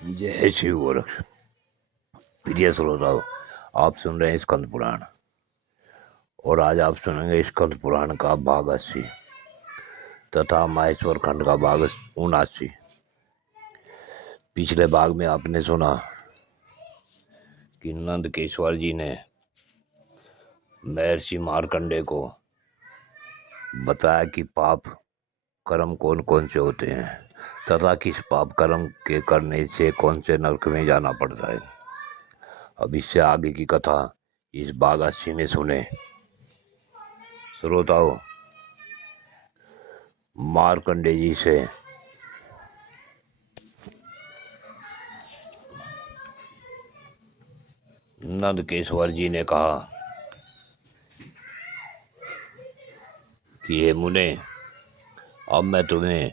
जय शिव गोरक्ष। प्रिय श्रोताओं, आप सुन रहे हैं स्कंद पुराण और आज आप सुनेंगे स्कंद पुराण का भाग 80 तथा माहेश्वर खंड का भाग 79। पिछले भाग में आपने सुना कि नंदकेश्वर जी ने महर्षि मार्कंडेय को बताया कि पाप कर्म कौन कौन से होते हैं तथा किस पाप कर्म के करने से कौन से नरक में जाना पड़ता है। अब इससे आगे की कथा इस भाग 80 में सुने। श्रोताओं, मार्कंडेय जी से नंदकेश्वर जी ने कहा कि हे मुने, अब मैं तुम्हें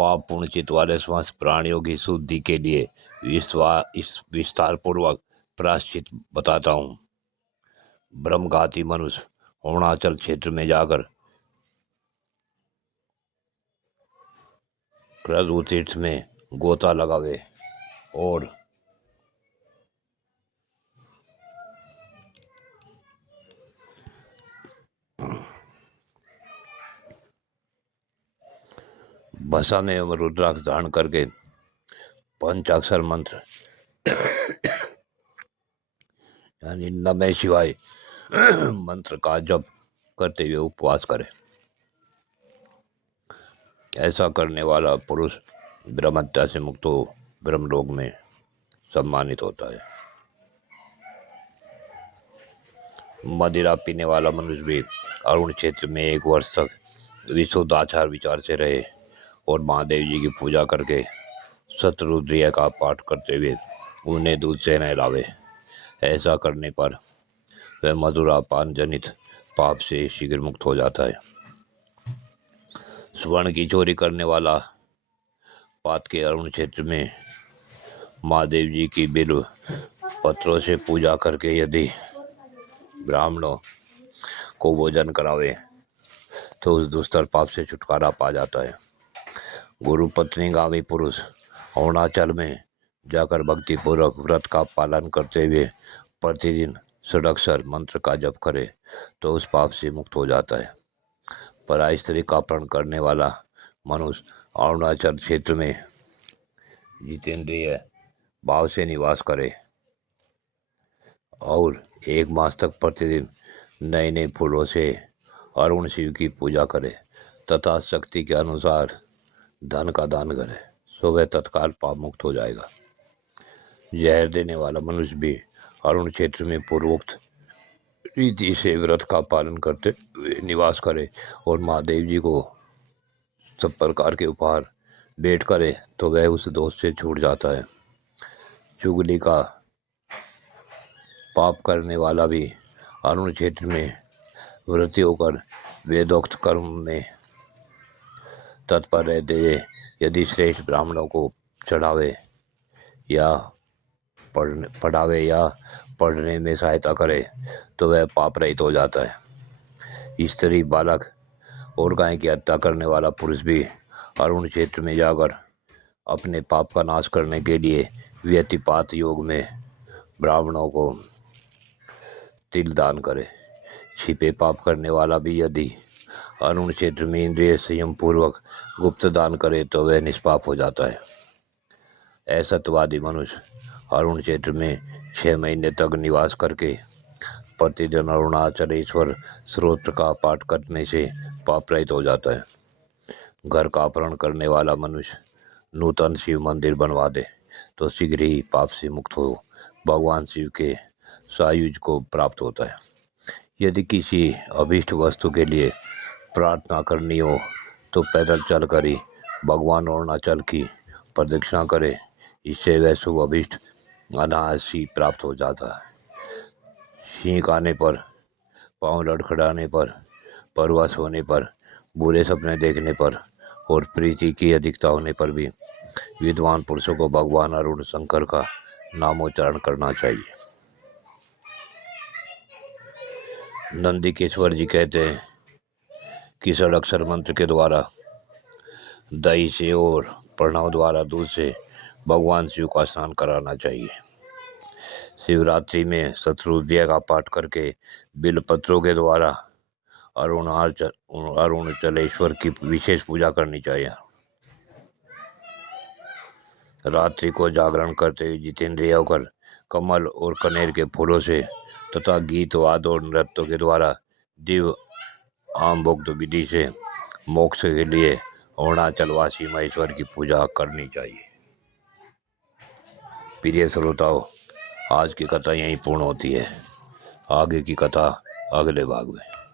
पाप पुण्य चित्त वाले समस्त प्राणियों की शुद्धि के लिए विस्तार पूर्वक प्रायश्चित बताता हूँ। ब्रह्मघाती मनुष्य अरुणाचल क्षेत्र में जाकर क्रतु तीर्थ में गोता लगावे और भसा में रुद्राक्ष धारण करके पंचाक्षर मंत्र यानी नमः शिवाय मंत्र का जप करते हुए उपवास करे। ऐसा करने वाला पुरुष ब्रह्महत्या से मुक्त हो ब्रह्मलोक में सम्मानित होता है। मदिरा पीने वाला मनुष्य भी अरुण क्षेत्र में 1 वर्ष तक विशुद्ध आचार विचार से रहे और महादेव जी की पूजा करके शतरुद्रीय का पाठ करते हुए उन्हें दूध से नहलावे। ऐसा करने पर वह मधुरापान जनित पाप से शीघ्र मुक्त हो जाता है। स्वर्ण की चोरी करने वाला पात के अरुण क्षेत्र में महादेव जी की बिल्व पत्रों से पूजा करके यदि ब्राह्मणों को भोजन करावे तो उस दुस्तर पाप से छुटकारा पा जाता है। गुरु पत्नी गामी पुरुष अरुणाचल में जाकर भक्ति पूर्वक व्रत का पालन करते हुए प्रतिदिन षडाक्षर मंत्र का जप करे तो उस पाप से मुक्त हो जाता है। पराई स्त्री का अपहरण करने वाला मनुष्य अरुणाचल क्षेत्र में जितेंद्रिय भाव से निवास करे और 1 मास तक प्रतिदिन नए नए फूलों से अरुण शिव की पूजा करे तथा शक्ति के अनुसार धन का दान करे, सो वह तत्काल पाप मुक्त हो जाएगा। जहर देने वाला मनुष्य भी अरुण क्षेत्र में पूर्वोक्त रीति से व्रत का पालन करते हुए निवास करे और महादेव जी को सब प्रकार के उपहार भेंट करे तो वह उस दोष से छूट जाता है। चुगली का पाप करने वाला भी अरुण क्षेत्र में व्रती होकर वेदोक्त कर्म में तत्पर रहते हुए यदि श्रेष्ठ ब्राह्मणों को चढ़ावे या पढ़ावे या पढ़ने में सहायता करे तो वह पाप रहित हो जाता है। स्त्री, बालक और गाय की हत्या करने वाला पुरुष भी अरुण क्षेत्र में जाकर अपने पाप का नाश करने के लिए व्यतिपात योग में ब्राह्मणों को तिल दान करे। छिपे पाप करने वाला भी यदि अरुण क्षेत्र में इंद्रिय संयम पूर्वक गुप्त दान करे तो वह निष्पाप हो जाता है। असत्यवादी मनुष्य अरुण क्षेत्र में 6 महीने तक निवास करके प्रतिदिन अरुणाचलेश्वर स्त्रोत्र का पाठ करने से पाप रहित हो जाता है। घर का अपहरण करने वाला मनुष्य नूतन शिव मंदिर बनवा दे तो शीघ्र ही पाप से मुक्त हो भगवान शिव के सायुज को प्राप्त होता है। यदि किसी अभीष्ट वस्तु के लिए प्रार्थना करनी हो तो पैदल चलकर ही भगवान अरुणाचल की प्रदक्षिणा करे। इससे वह शुभ अभीष्ट अनायास ही प्राप्त हो जाता है। छींक आने पर, पांव लड़खड़ाने पर, परवश होने पर, बुरे सपने देखने पर और प्रीति की अधिकता होने पर भी विद्वान पुरुषों को भगवान अरुण शंकर का नामोच्चारण करना चाहिए। नंदकेश्वर जी कहते हैं कि षडाक्षर मंत्र के द्वारा, दही से और प्रणव द्वारा दूध से भगवान शिव का स्नान कराना चाहिए। शिवरात्रि में शत्रुंजय का पाठ करके बिलपत्रों के द्वारा अरुणाचलेश्वर की विशेष पूजा करनी चाहिए। रात्रि को जागरण करते हुए जितेंद्रिय होकर कमल और कनेर के फूलों से तथा गीत वाद और नृत्यों के द्वारा दिव्य आमभोग विधि से मोक्ष के लिए अरुणाचलवासी महेश्वर की पूजा करनी चाहिए। प्रिय श्रोताओं, आज की कथा यहीं पूर्ण होती है। आगे की कथा अगले भाग में।